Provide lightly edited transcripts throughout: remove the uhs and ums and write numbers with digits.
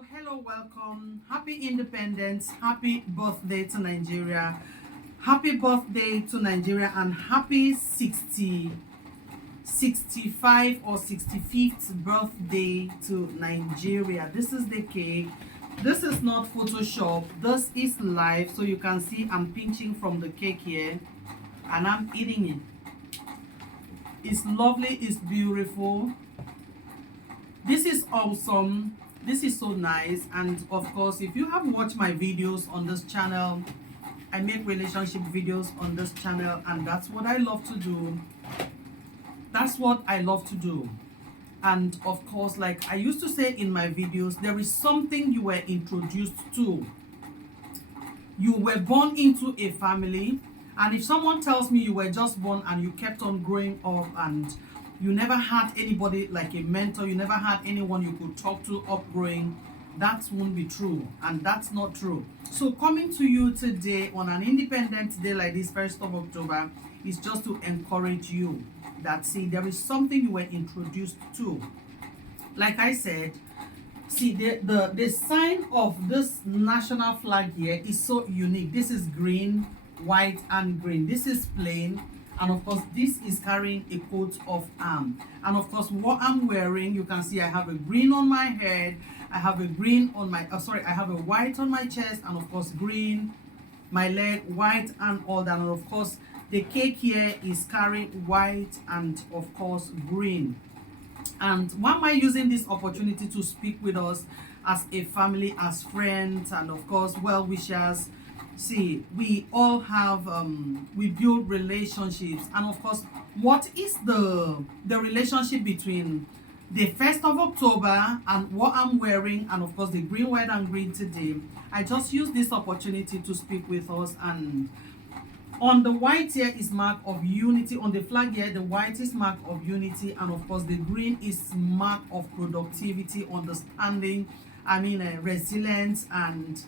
So hello, welcome, happy independence, happy birthday to Nigeria, happy birthday to Nigeria, and happy 65 or 65th birthday to Nigeria. This is the cake. This is not Photoshop, this is live, so you can see I'm pinching from the cake here and I'm eating it. It's lovely, it's beautiful. This is awesome. This is so nice. And of course, if you have watched my videos on this channel, I make relationship videos on this channel, and that's what I love to do. That's what I love to do. And of course, like I used to say in my videos, there is something you were introduced to. You were born into a family, and if someone tells me you were just born and you kept on growing up and you never had anybody like a mentor, you never had anyone you could talk to upgrowing, that won't be true, and that's not true. So coming to you today on an Independence Day like this, 1st of October, is just to encourage you that, see, there is something you were introduced to. Like I said, see, the sign of this national flag here is so unique. This is green, white, and green. This is plain. And of course, this is carrying a coat of arms. And of course, what I'm wearing, you can see I have a green on my head. I have a green on my, I have a white on my chest. And of course, green, my leg, white, and all that. And of course, the cake here is carrying white and of course, green. And why am I using this opportunity to speak with us as a family, as friends, and of course, well-wishers? See, we all have we build relationships, and of course, what is the relationship between the 1st of October and what I'm wearing, and of course the green, white, and green today? I just use this opportunity to speak with us. And on the white here is mark of unity. On the flag here, the white is mark of unity, and of course the green is mark of productivity, understanding, resilience, and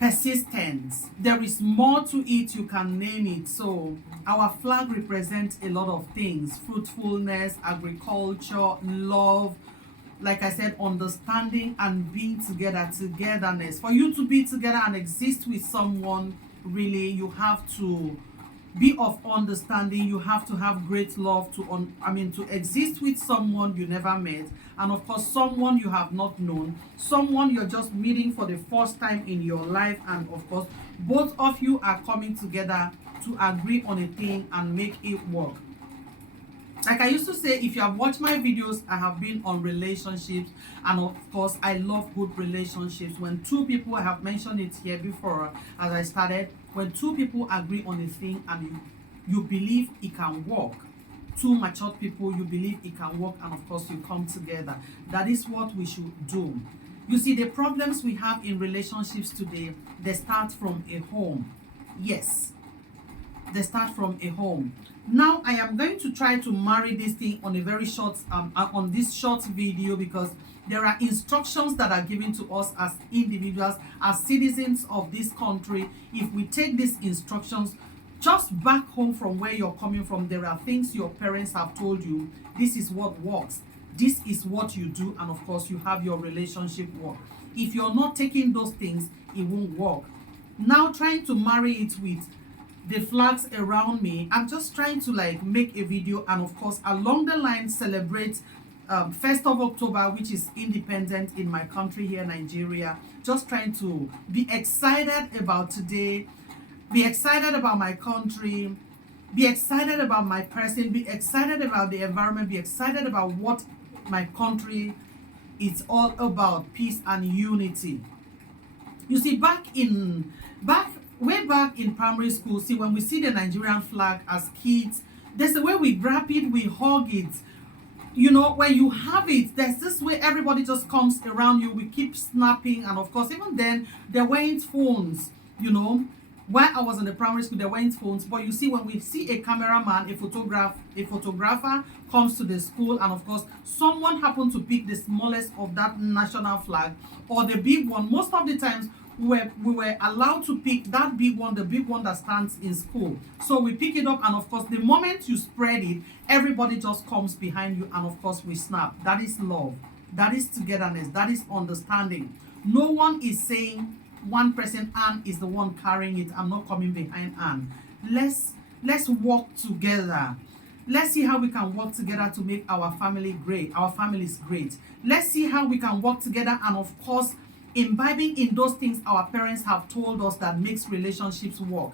persistence. There is more to it, you can name it. So our flag represents a lot of things: fruitfulness, agriculture, love, like I said, understanding, and being together, togetherness. For you to be together and exist with someone, really, you have to be of understanding. You have to have great love to exist with someone you never met, and of course someone you have not known, someone you're just meeting for the first time in your life, and of course both of you are coming together to agree on a thing and make it work. Like I used to say, if you have watched my videos, I have been on relationships, and of course I love good relationships. When two people, I have mentioned it here before as I started, when two people agree on a thing and you believe it can work, two matured people, you believe it can work, and of course you come together. That is what we should do. You see, the problems we have in relationships today, they start from a home. Yes, they start from a home. Now I am going to try to marry this thing on a very short on this short video, because there are instructions that are given to us as individuals, as citizens of this country. If we take these instructions just back home from where you're coming from, there are things your parents have told you. This is what works, this is what you do, and of course you have your relationship work. If you're not taking those things, it won't work. Now trying to marry it with the flags around me, I'm just trying to make a video, and of course along the line celebrate 1st of October, which is independent in my country here, Nigeria. Just trying to be excited about today, be excited about my country, be excited about my person, be excited about the environment, be excited about what my country is all about: peace and unity. You see, way back in primary school, see, when we see the Nigerian flag as kids, there's a way we grab it, we hug it. You know, when you have it, there's this way everybody just comes around you, we keep snapping, and of course even then there weren't phones, you know. While I was in the primary school, there weren't phones. But you see, when we see a cameraman, a photographer comes to the school, and of course someone happened to pick the smallest of that national flag or the big one, most of the times we were allowed to pick that big one, the big one that stands in school. So we pick it up, and of course the moment you spread it, everybody just comes behind you, and of course we snap. That is love, that is togetherness, that is understanding. No one is saying one person, Anne, is the one carrying it. I'm not coming behind Anne. Let's work together. Let's see how we can work together to make our family great, our families great. Let's see how we can work together, and of course, imbibing in those things our parents have told us that makes relationships work.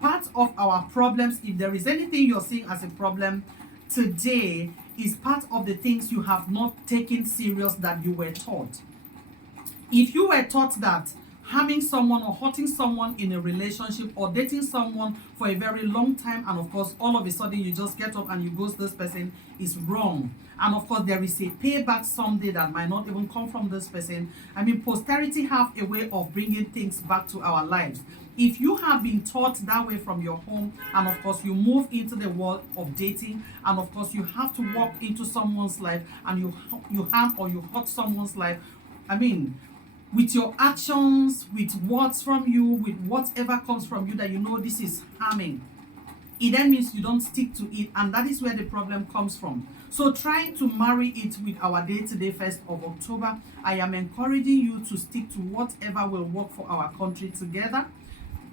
Part of our problems, if there is anything you're seeing as a problem today, is part of the things you have not taken serious that you were taught. If you were taught that harming someone or hurting someone in a relationship or dating someone for a very long time, and of course all of a sudden you just get up and you ghost this person, is wrong. And of course there is a payback someday that might not even come from this person. I mean, posterity have a way of bringing things back to our lives. If you have been taught that way from your home, and of course you move into the world of dating, and of course you have to walk into someone's life and you harm or you hurt someone's life, I mean, with your actions, with words from you, with whatever comes from you that you know this is harming, it then means you don't stick to it, and that is where the problem comes from. So trying to marry it with our day-to-day 1st of October, I am encouraging you to stick to whatever will work for our country together.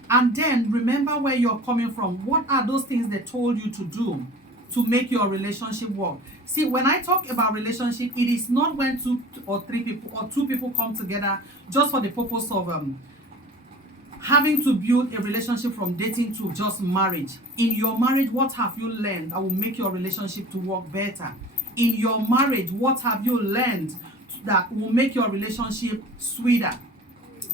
And then remember where you're coming from. What are those things they told you to do to make your relationship work? See, when I talk about relationship, it is not when two or three people or two people come together just for the purpose of having to build a relationship from dating to just marriage. In your marriage, what have you learned that will make your relationship to work better? In your marriage, what have you learned that will make your relationship sweeter?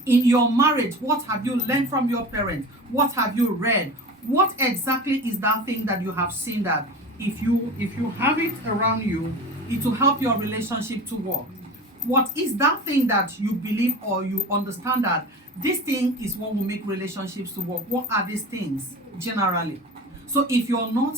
In your marriage, what have you learned from your parents? What have you read? What exactly is that thing that you have seen that if you have it around you, it will help your relationship to work? What is that thing that you believe or you understand that this thing is what will make relationships to work? What are these things generally? So if you're not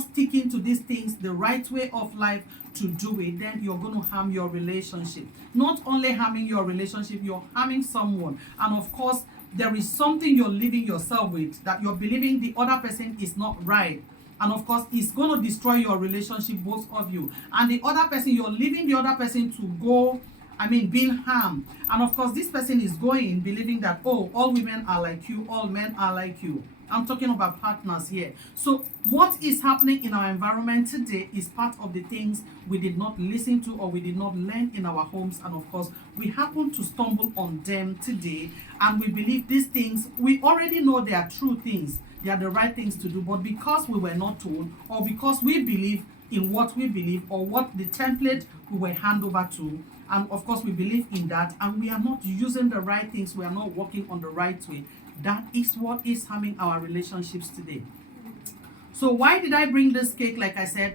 sticking to these things, the right way of life to do it, then you're going to harm your relationship. Not only harming your relationship, you're harming someone. And of course, there is something you're living yourself with that you're believing the other person is not right. And of course, it's going to destroy your relationship, both of you. And the other person, you're leaving the other person to go, being harmed. And of course, this person is going believing that, oh, all women are like you, all men are like you. I'm talking about partners here. So what is happening in our environment today is part of the things we did not listen to or we did not learn in our homes. And of course, we happen to stumble on them today. And we believe these things, we already know they are true things. They are the right things to do. But because we were not told, or because we believe in what we believe, or what the template we were handed over to, and of course we believe in that, and we are not using the right things, we are not working on the right way, that is what is harming our relationships today. So why did I bring this cake? Like I said,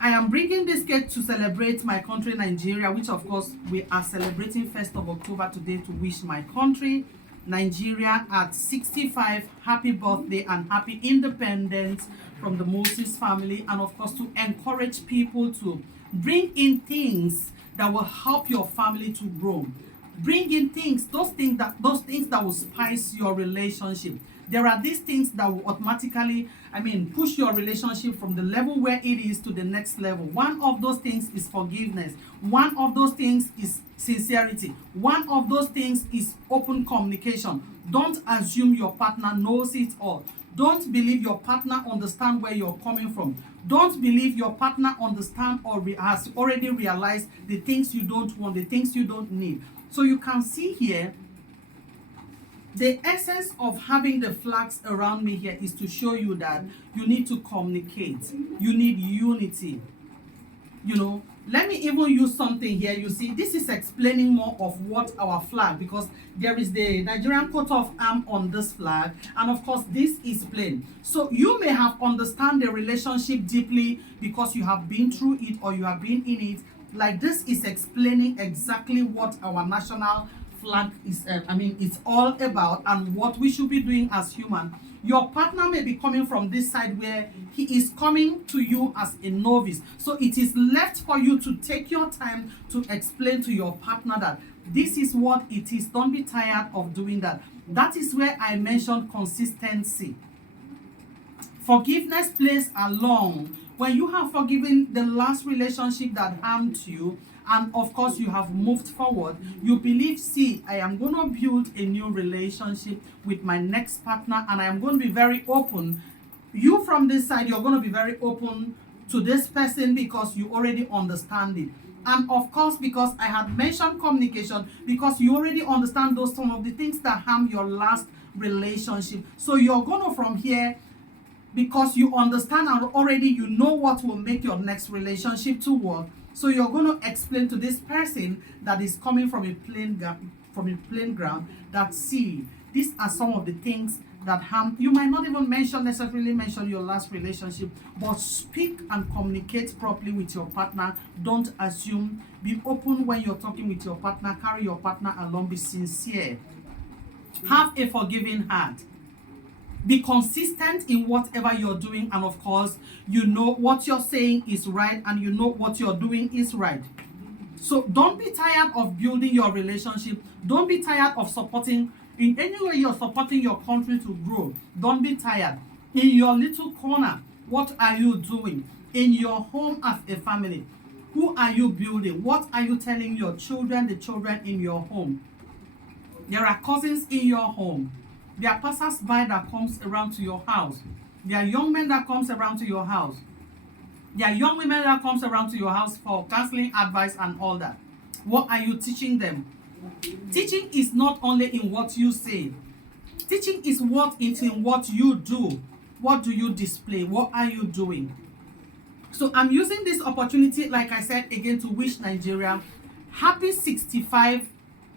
I am bringing this cake to celebrate my country, Nigeria, which of course we are celebrating 1st of October today, to wish my country, Nigeria, at 65 happy birthday and happy independence from the Moses family, and of course to encourage people to bring in things that will help your family to grow. Bring in things, those things that will spice your relationship. There are these things that will automatically, push your relationship from the level where it is to the next level. One of those things is forgiveness. One of those things is sincerity. One of those things is open communication. Don't assume your partner knows it all. Don't believe your partner understands where you're coming from. Don't believe your partner understands or has already realized the things you don't want, the things you don't need. So you can see here, the essence of having the flags around me here is to show you that you need to communicate. You need unity. Let me even use something here. You see, this is explaining more of what our flag, because there is the Nigerian coat of arms on this flag, and of course this is plain. So you may have understand the relationship deeply because you have been through it or you have been in it. Like, this is explaining exactly what our national flag is, it's all about, and what we should be doing as human. Your partner may be coming from this side where he is coming to you as a novice. So it is left for you to take your time to explain to your partner that this is what it is. Don't be tired of doing that. That is where I mentioned consistency. Forgiveness plays along. When you have forgiven the last relationship that harmed you, and of course you have moved forward. You believe, see, I am going to build a new relationship with my next partner, and I am going to be very open. You from this side, you're going to be very open to this person because you already understand it. And of course, because I had mentioned communication, because you already understand those some of the things that harm your last relationship. So you're going to from here, because you understand and already you know what will make your next relationship to work. So you're going to explain to this person that is coming from a plain ground that, see, these are some of the things that harm. You might not even necessarily mention your last relationship, but speak and communicate properly with your partner. Don't assume. Be open when you're talking with your partner. Carry your partner along. Be sincere. Have a forgiving heart. Be consistent in whatever you're doing, and of course, you know what you're saying is right and you know what you're doing is right. So don't be tired of building your relationship. Don't be tired of supporting. In any way you're supporting your country to grow, don't be tired. In your little corner, what are you doing? In your home as a family, who are you building? What are you telling your children, the children in your home? There are cousins in your home. There are passers-by that comes around to your house. There are young men that comes around to your house. There are young women that comes around to your house for counseling, advice, and all that. What are you teaching them? Teaching is not only in what you say. Teaching is in what you do. What do you display? What are you doing? So I'm using this opportunity, like I said again, to wish Nigeria happy 65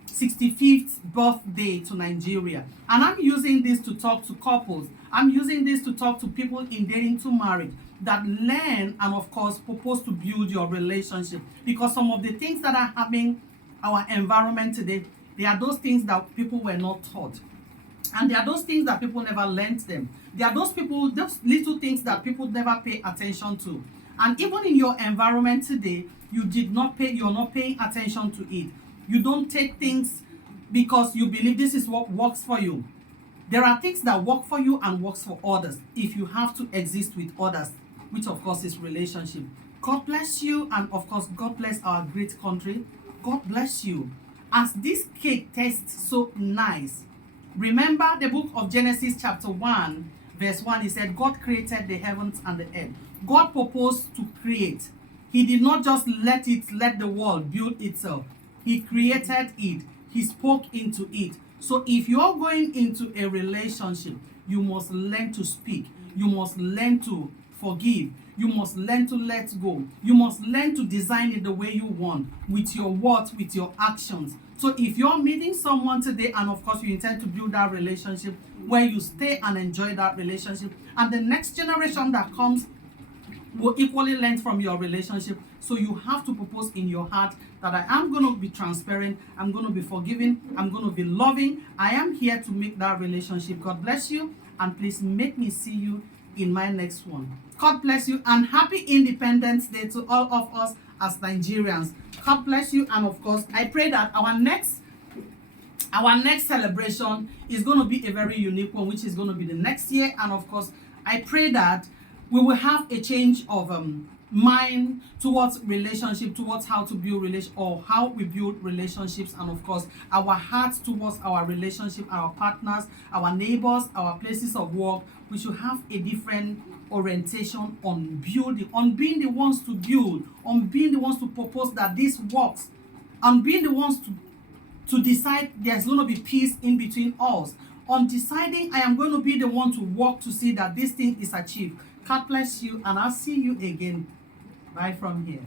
65th birthday to Nigeria. And I'm using this to talk to couples. I'm using this to talk to people in dating to marriage that learn and of course propose to build your relationship. Because some of the things that are happening our environment today, they are those things that people were not taught. And there are those things that people never learned them. There are those little things that people never pay attention to. And even in your environment today, you're not paying attention to it. You don't take things because you believe this is what works for you. There are things that work for you and works for others if you have to exist with others, which of course is relationship. God bless you, and of course God bless our great country. God bless you. As this cake tastes so nice, remember the book of Genesis chapter 1 verse 1. He said God created the heavens and the earth. God proposed to create. He did not just let the world build itself. He created it. He spoke into it. So if you're going into a relationship, you must learn to speak. You must learn to forgive. You must learn to let go. You must learn to design it the way you want, with your words, with your actions. So if you're meeting someone today, and of course you intend to build that relationship where you stay and enjoy that relationship, and the next generation that comes will equally learn from your relationship. So you have to propose in your heart that I am going to be transparent, I'm going to be forgiving, I'm going to be loving. I am here to make that relationship. God bless you, and please make me see you in my next one. God bless you, and happy Independence Day to all of us as Nigerians. God bless you, and of course I pray that our next celebration is going to be a very unique one, which is going to be the next year. And of course I pray that we will have a change of mind towards relationship, towards how to build or how we build relationships, and of course our hearts towards our relationship, our partners, our neighbors, our places of work. We should have a different orientation on building, on being the ones to build, on being the ones to propose that this works, on being the ones to decide there's going to be peace in between us, on deciding I am going to be the one to work to see that this thing is achieved. God bless you, and I'll see you again. Bye from here.